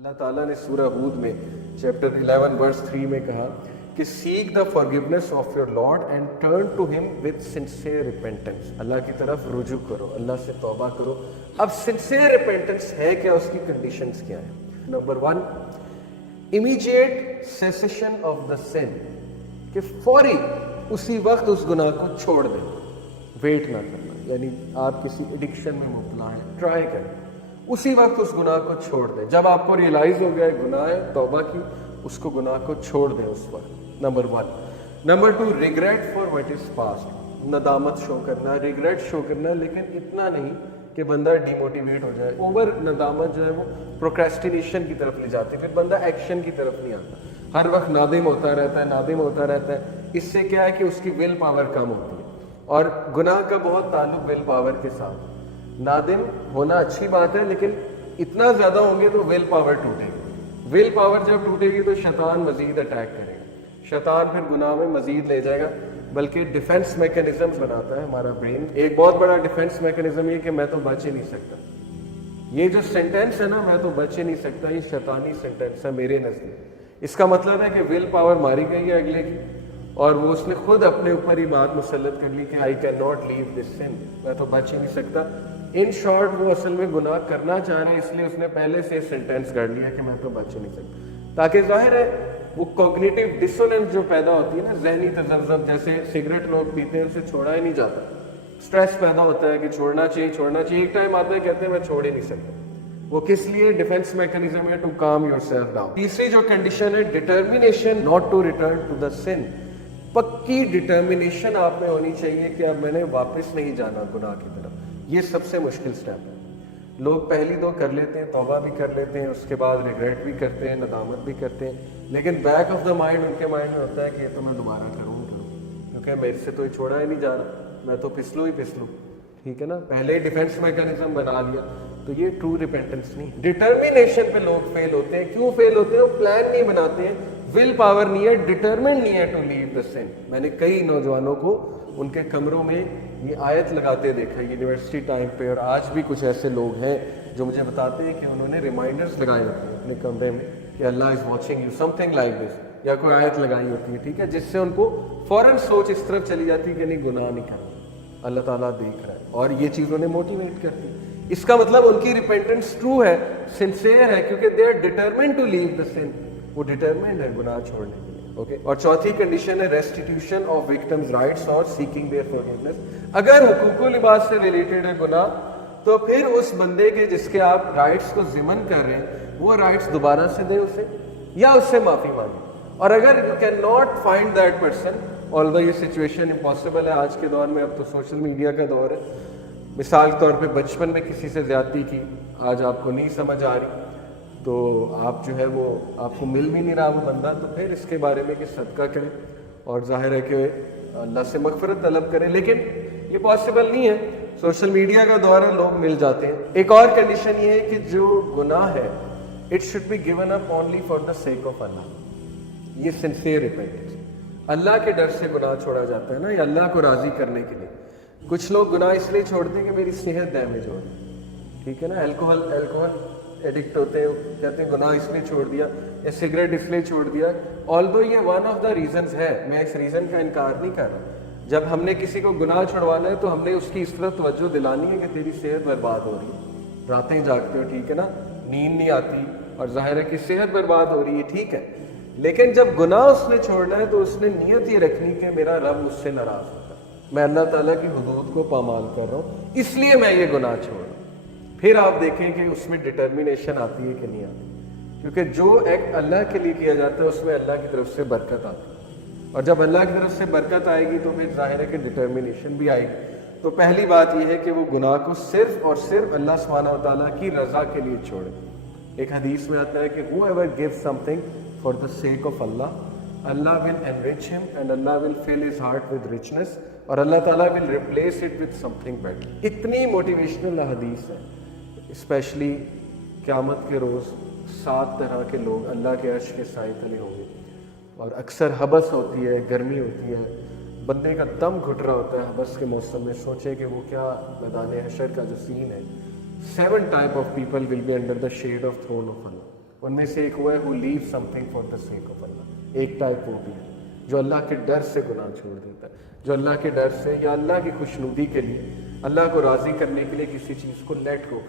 اللہ تعالیٰ نے سورہ ہود میں چیپٹر 11 ورس 3 میں کہا کہ seek the forgiveness of your lord and turn to him with sincere repentance. Allah کی طرف رجوع کرو, اللہ سے توبہ کرو. اب سنسیئر ریپینٹنس ہے کیا, اس کی کنڈیشنز کیا ہیں؟ Number 1, immediate cessation of the sin, کہ فوری اسی وقت اس گناہ کو چھوڑ دیں, ویٹ نہ کرنا. یعنی آپ کسی ایڈکشن میں مبتلا ہیں, ٹرائی کریں, اسی وقت اس گناہ کو چھوڑ دیں. جب آپ کو ریئلائز ہو گیا ہے گناہ ہے, توبہ کی, اس کو گناہ کو چھوڑ دیں اس وقت. Number 1. Number 2, regret for what is past, ندامت شو کرنا, ریگریٹ شو کرنا, لیکن اتنا نہیں کہ بندہ ڈی موٹیویٹ ہو جائے. اوور ندامت جو ہے وہ پروکریسٹینیشن کی طرف لے جاتی ہے, پھر بندہ ایکشن کی طرف نہیں آتا, ہر وقت نادم ہوتا رہتا ہے, نادم ہوتا رہتا ہے. اس سے کیا ہے کہ اس کی ول پاور کم ہوتی ہے, اور گناہ کا بہت تعلق ول پاور کے ساتھ. نادم ہونا اچھی بات ہے, لیکن اتنا زیادہ ہوں گے تو ول پاور ٹوٹے گی. ول پاور جب ٹوٹے گی تو شیطان مزید اٹیک کرے گا, شیطان پھر گناہ میں مزید لے جائے گا. بلکہ ڈیفنس میکنزمز بناتا ہے ہمارا برین. ایک بہت بڑا ڈیفنس میکنزم یہ کہ میں تو بچ ہی نہیں سکتا. یہ جو سینٹینس ہے نا, میں تو بچ ہی نہیں سکتا, یہ شیطانی سینٹینس ہے میرے نزدیک. اس کا مطلب ہے کہ ول پاور ماری گئی ہے اگلے کی, اور وہ اس نے خود اپنے اوپر ہی بات مسلط کر لی کہ آئی کین ناٹ لیو دس سن, میں تو بچ ہی نہیں سکتا. ان شارٹ وہ اصل میں گناہ کرنا چاہ رہے ہیں, اس لیے اس نے پہلے سے سینٹینس کر لیا کہ میں تو بچ ہی نہیں سکتا. تاکہ ظاہر ہے وہ کوگنیٹو ڈسوننس جو پیدا ہوتی ہے نا, ذہنی تذبذب, جیسے سگریٹ لوگ پیتے ہیں اسے چھوڑا ہی نہیں جاتا, اسٹریس پیدا ہوتا ہے کہ چھوڑنا چاہیے چھوڑنا چاہیے, ایک ٹائم آتا ہے کہتے ہیں میں چھوڑ ہی نہیں سکتا. وہ کس لیے؟ ڈیفنس میکنزم ہے, to calm yourself down. تیسری جو کنڈیشن ہے, determination not to return to the sin. پکی ڈٹرمینیشن آپ میں ہونی چاہیے کہ اب میں نے واپس نہیں جانا گناہ کی طرف. یہ سب سے مشکل سٹیپ ہے. لوگ پہلی 2 کر لیتے ہیں, توبہ بھی کر لیتے ہیں, اس کے بعد ریگریٹ بھی کرتے ہیں, ندامت بھی کرتے ہیں, لیکن back of the mind in کے مائنڈ میں ہوتا ہے کہ یہ تو میں دوبارہ کروں, کیونکہ میرے سے تو یہ چھوڑا ہی نہیں جا رہا, میں تو پسلوں ہی پسلوں. ٹھیک ہے نا, پہلے ڈیفنس میکنزم بنا لیا. تو یہ ٹرو ریپینٹنس نہیں. ڈٹرمینیشن پہ لوگ فیل ہوتے ہیں. کیوں فیل ہوتے ہیں؟ وہ پلان نہیں بناتے ہیں, ول پاور نہیں ہے, ڈٹرمنڈ نہیں ہے ٹو لیو دا سن. میں نے کئی نوجوانوں کو ان کے کمروں میں یہ آیت لگاتے دیکھا یونیورسٹی ٹائم پہ, اور آج بھی کچھ ایسے لوگ ہیں جو مجھے بتاتے ہیں کہ انہوں نے ریمائنڈرز لگائے ہوتے ہیں اپنے کمرے میں کہ Allah is watching you, something like this, یا کوئی آیت لگائی ہوتی ہے, ٹھیک ہے, جس سے ان کو فوراً سوچ اس طرف چلی جاتی ہے کہ نہیں گناہ نہیں کرنا, اللہ تعالیٰ دیکھ رہا ہے, اور یہ چیز انہیں موٹیویٹ کرتی ہے. اس کا مطلب ان کی ریپینٹنس ٹرو ہے, سنسیئر ہے, کیونکہ دے آر ڈٹرمنڈ ٹو لیو دا سن. وہ ڈٹرمنڈ ہے گناہ چھوڑنے کے لیے. اوکے, اور چوتھی کنڈیشن ہے ریسٹیٹیوشن آف وکٹمز رائٹس اور سیکنگ دیئر فارگیونیس. اگر حقوق و لباس سے ریلیٹڈ ہے گناہ, تو پھر اس بندے کے جس کے آپ رائٹس کو ضمن کر رہے ہیں, وہ رائٹس دوبارہ سے دیں اسے, یا اس سے معافی مانگیں. اور اگر you can not find that person, آلدو یہ سچویشن امپاسبل ہے آج کے دور میں, اب تو سوشل میڈیا کا دور ہے. مثال کے طور پہ بچپن میں کسی سے زیادتی کی, آج آپ کو نہیں سمجھ آ رہی, تو آپ جو ہے وہ آپ کو مل بھی نہیں رہا وہ بندہ, تو پھر اس کے بارے میں کہ صدقہ کریں, اور ظاہر ہے کہ اللہ سے مغفرت طلب کریں. لیکن یہ پاسبل نہیں ہے, سوشل میڈیا کا دور ہے, لوگ مل جاتے ہیں. ایک اور کنڈیشن یہ ہے کہ جو گناہ ہے it should be given up only for the sake of Allah. یہ سنسیئر ریپینٹنس, اللہ کے ڈر سے گناہ چھوڑا جاتا ہے نا, یا اللہ کو راضی کرنے کے لیے. کچھ لوگ گناہ اس لیے چھوڑتے ہیں کہ میری صحت ڈیمیج ہو رہی ہے, ٹھیک ہے نا, الکوہل ایڈکٹ ہوتے ہیں, کہتے ہیں گناہ اس لیے چھوڑ دیا, یا سگریٹ اس لیے چھوڑ دیا. آلدو یہ ون آف دا ریزنز ہے, میں اس ریزن کا انکار نہیں کر رہا. جب ہم نے کسی کو گناہ چھڑوانا ہے تو ہم نے اس کی اس طرح توجہ دلانی ہے کہ تیری صحت برباد ہو رہی ہے, راتیں جاگتے ہو, ٹھیک ہے نا, نیند نہیں آتی, اور ظاہر ہے کہ صحت برباد ہو رہی ہے, ٹھیک ہے. لیکن جب گناہ اس نے چھوڑنا ہے تو اس نے نیت یہ رکھنی کہ میرا رب مجھ سے ناراض ہوتا ہے, میں اللہ تعالیٰ کی حدود کو پامال کر رہا ہوں, اس لیے میں یہ گناہ چھوڑ رہا ہوں. پھر آپ دیکھیں کہ اس میں ڈٹرمینیشن آتی ہے کہ نہیں آتی, کیونکہ جو ایکٹ اللہ کے لیے کیا جاتا ہے اس میں اللہ کی طرف سے برکت آتی ہے, اور جب اللہ کی طرف سے برکت آئے گی تو پھر ظاہر ہے کہ ڈٹرمینیشن بھی آئے گی. تو پہلی بات یہ ہے کہ وہ گناہ کو صرف اور صرف اللہ سبحانہ و تعالیٰ کی رضا کے لیے چھوڑے. ایک حدیث میں آتا ہے کہ whoever gives something for the sake of Allah, Allah will enrich him and Allah will fill his heart with richness, اور اللہ تعالیٰ will replace it with something better. اتنی موٹیویشنل حدیث ہے, اسپیشلی قیامت کے روز 7 طرح کے لوگ اللہ کے عرش کے سائے تلے ہوں گے, اور اکثر حبس ہوتی ہے, گرمی ہوتی ہے, بندے کا دم گھٹ رہا ہوتا ہے حبس کے موسم میں. سوچے کہ وہ کیا میدان حشر کا جو سین ہے. 7 type of people will be under the shade of throne of Allah. ان میں سے ایک وہ ہے who leaves something for the sake of Allah. ایک ٹائپ وہ بھی ہے جو اللہ کے ڈر سے گناہ چھوڑ دیتا ہے، جو اللہ کے ڈر سے یا اللہ کی خوشنودی کے لیے، اللہ کو راضی کرنے کے لیے کسی چیز کو لیٹ گو